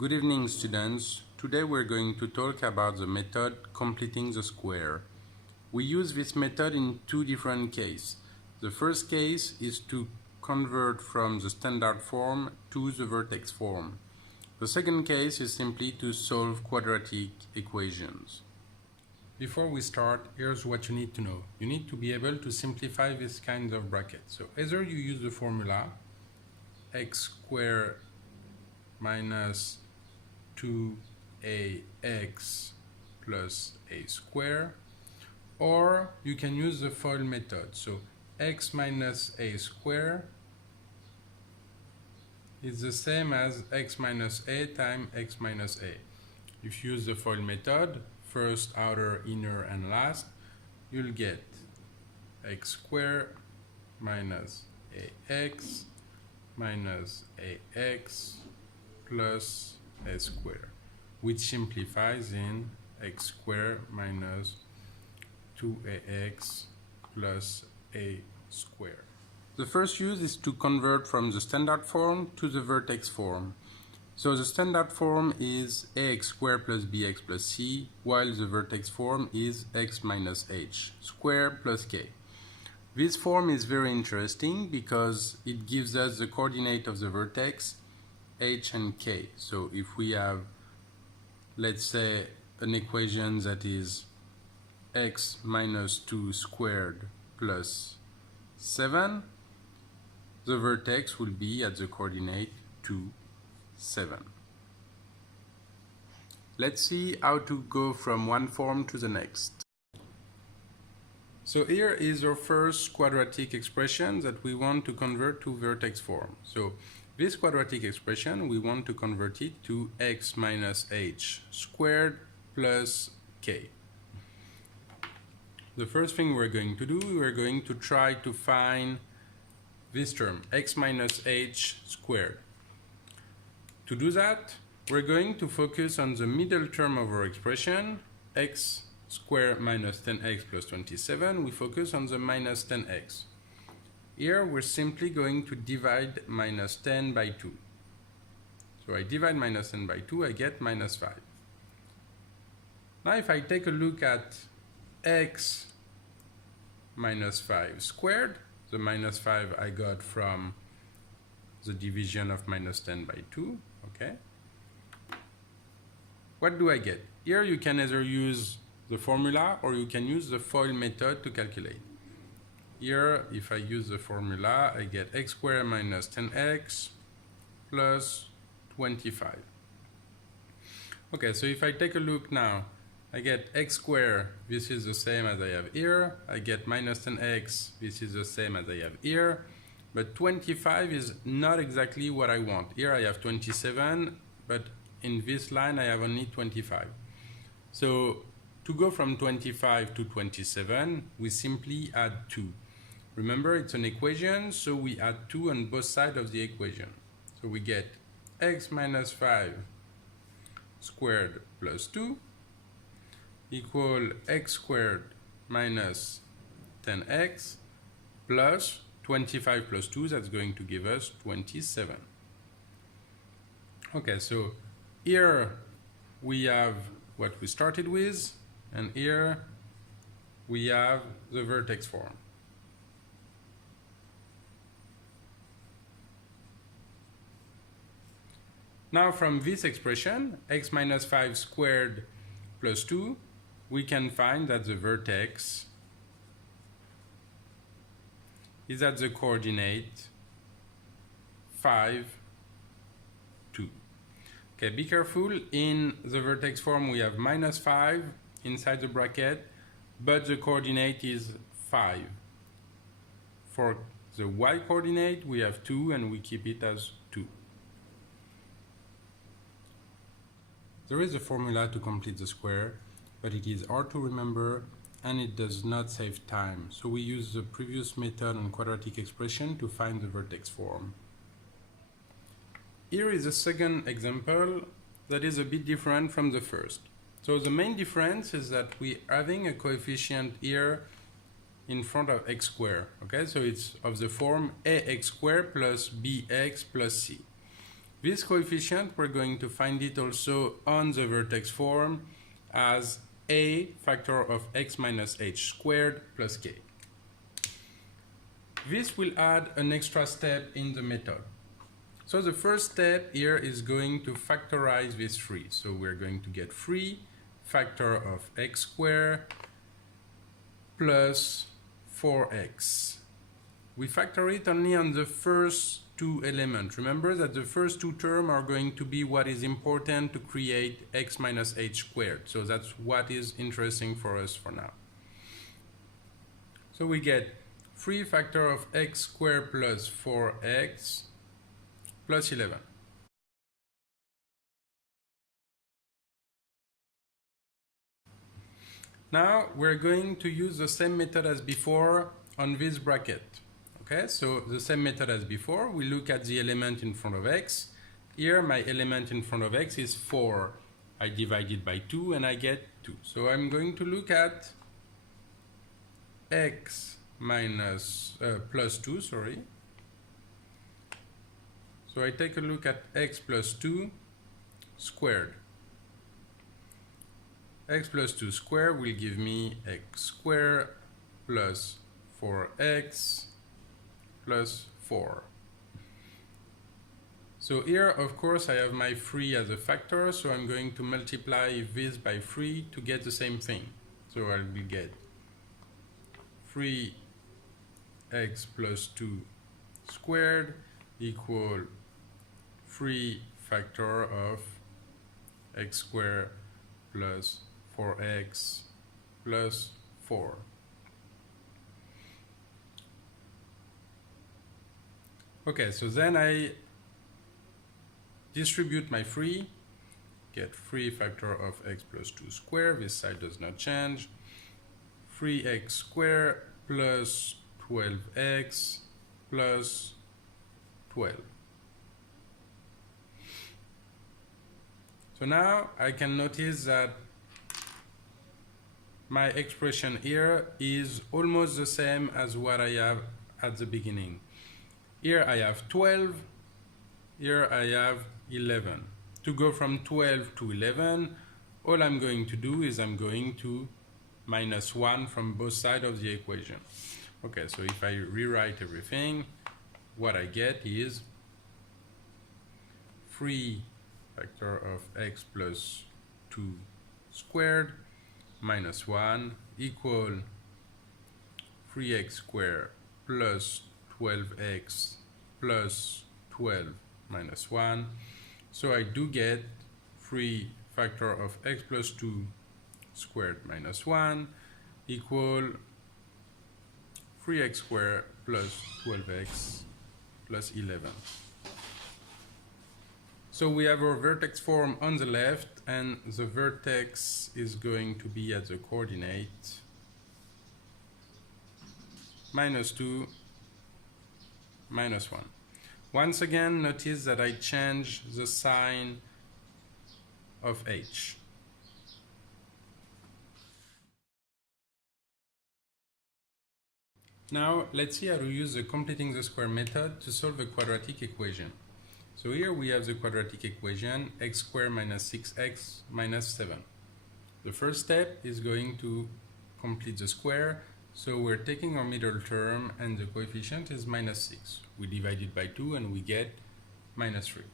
Good evening, students. Today we're going to talk about the method completing the square. We use this method in two different cases. The first case is to convert from the standard form to the vertex form. The second case is simply to solve quadratic equations. Before we start, here's what you need to know. You need to be able to simplify this kind of bracket. So either you use the formula x squared minus 2ax plus a square, or you can use the FOIL method. So x minus a square is the same as x minus a times x minus a. If you use the FOIL method, first, outer, inner, and last, you'll get x squared minus ax minus ax plus a square, which simplifies in x squared minus 2ax plus a square. The first use is to convert from the standard form to the vertex form. So the standard form is ax squared plus bx plus c, while the vertex form is x minus h squared plus k. This form is very interesting because it gives us the coordinate of the vertex h and k. So if we have, let's say, an equation that is x minus 2 squared plus 7, the vertex will be at the coordinate 2, 7. Let's see how to go from one form to the next. So here is our first quadratic expression that we want to convert to vertex form. So this quadratic expression, we want to convert it to x minus h squared plus k. The first thing we're going to do, we're going to try to find this term, x minus h squared. To do that, we're going to focus on the middle term of our expression, x squared minus 10x plus 27. We focus on the minus 10x. Here, we're simply going to divide minus 10 by 2. So I divide minus 10 by 2, I get minus 5. Now, if I take a look at x minus 5 squared, the minus 5 I got from the division of minus 10 by 2, okay? What do I get? Here, you can either use the formula or you can use the FOIL method to calculate. Here, if I use the formula, I get x squared minus 10x plus 25. Okay, so if I take a look now, I get x squared, this is the same as I have here. I get minus 10x, this is the same as I have here. But 25 is not exactly what I want. Here I have 27, but in this line I have only 25. So to go from 25 to 27, we simply add 2. Remember, it's an equation, so we add 2 on both sides of the equation. So we get x minus 5 squared plus 2 equal x squared minus 10x plus 25 plus 2, that's going to give us 27. Okay, so here we have what we started with, and here we have the vertex form. Now from this expression, x minus 5 squared plus 2, we can find that the vertex is at the coordinate 5, 2. Okay, be careful. In the vertex form, we have minus 5 inside the bracket, but the coordinate is 5. For the y coordinate, we have 2, and we keep it as 2. There is a formula to complete the square, but it is hard to remember and it does not save time. So we use the previous method on quadratic expression to find the vertex form. Here is a second example that is a bit different from the first. So the main difference is that we're having a coefficient here in front of x squared. Okay, so it's of the form ax squared plus bx plus c. This coefficient, we're going to find it also on the vertex form as a factor of x minus h squared plus k. This will add an extra step in the method. So the first step here is going to factorize this 3. So we're going to get 3 factor of x squared plus 4x. We factor it only on the first two elements. Remember that the first two terms are going to be what is important to create x minus h squared. So that's what is interesting for us for now. So we get 3 factor of x squared plus 4x plus 11. Now we're going to use the same method as before on this bracket. Okay, so the same method as before. We look at the element in front of x. Here my element in front of x is 4. I divide it by 2 and I get 2. So I'm going to look at x minus plus 2, sorry. So I take a look at x plus 2 squared. X plus 2 squared will give me x squared plus 4x plus 4. So here, of course, I have my 3 as a factor, so I'm going to multiply this by 3 to get the same thing. So I will get 3x plus 2 squared equal 3 factor of x squared plus 4x plus 4. Okay, so then I distribute my 3, get 3 factor of x plus 2 squared, this side does not change, 3x squared plus 12x plus 12. So now I can notice that my expression here is almost the same as what I have at the beginning. Here I have 12, here I have 11. To go from 12 to 11, all I'm going to do is I'm going to minus 1 from both sides of the equation. Okay, so if I rewrite everything, what I get is 3 factor of x plus 2 squared minus 1 equal 3x squared plus 12x plus 12 minus 1. So I do get 3 factor of x plus 2 squared minus 1 equal 3x squared plus 12x plus 11. So we have our vertex form on the left, and the vertex is going to be at the coordinate minus 2, minus 1. Once again, notice that I change the sign of h. Now, let's see how to use the completing the square method to solve a quadratic equation. So here we have the quadratic equation, x squared minus 6x minus 7. The first step is going to complete the square. So we're taking our middle term and the coefficient is minus 6. We divide it by 2 and we get minus 3.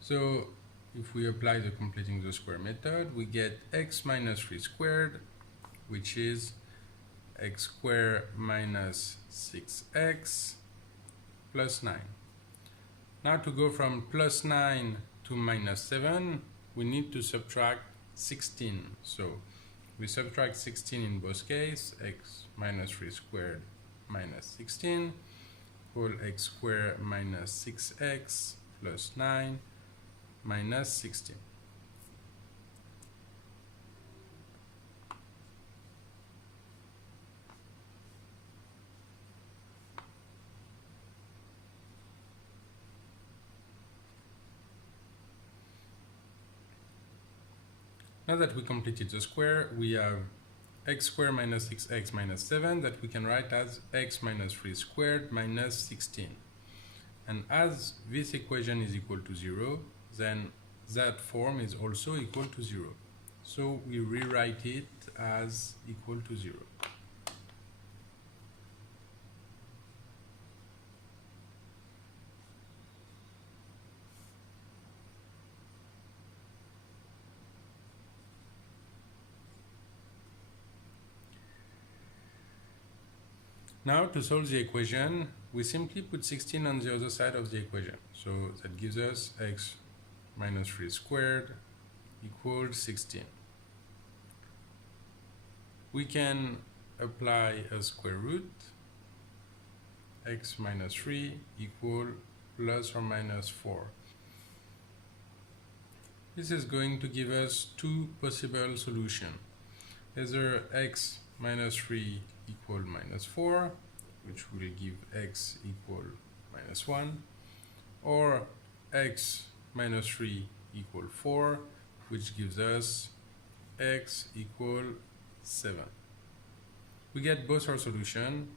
So if we apply the completing the square method, we get x minus 3 squared, which is x squared minus 6x plus 9. Now to go from plus 9 to minus 7, we need to subtract 16. So we subtract 16 in both cases, x minus 3 squared minus 16, equal x squared minus 6x plus 9 minus 16. Now that we completed the square, we have x squared minus 6x minus 7 that we can write as x minus 3 squared minus 16. And as this equation is equal to 0, then that form is also equal to 0. So we rewrite it as equal to 0. Now to solve the equation, we simply put 16 on the other side of the equation. So that gives us x minus 3 squared equals 16. We can apply a square root. X minus 3 equal plus or minus 4. This is going to give us two possible solutions. Either x minus 3 equal minus 4, which will give x equal minus 1, or x minus 3 equal 4, which gives us x equal 7. We get both our solution,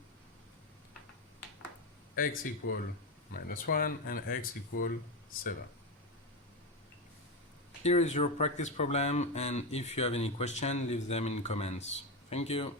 x equal minus 1 and x equal 7. Here is your practice problem, and if you have any question, leave them in comments. Thank you.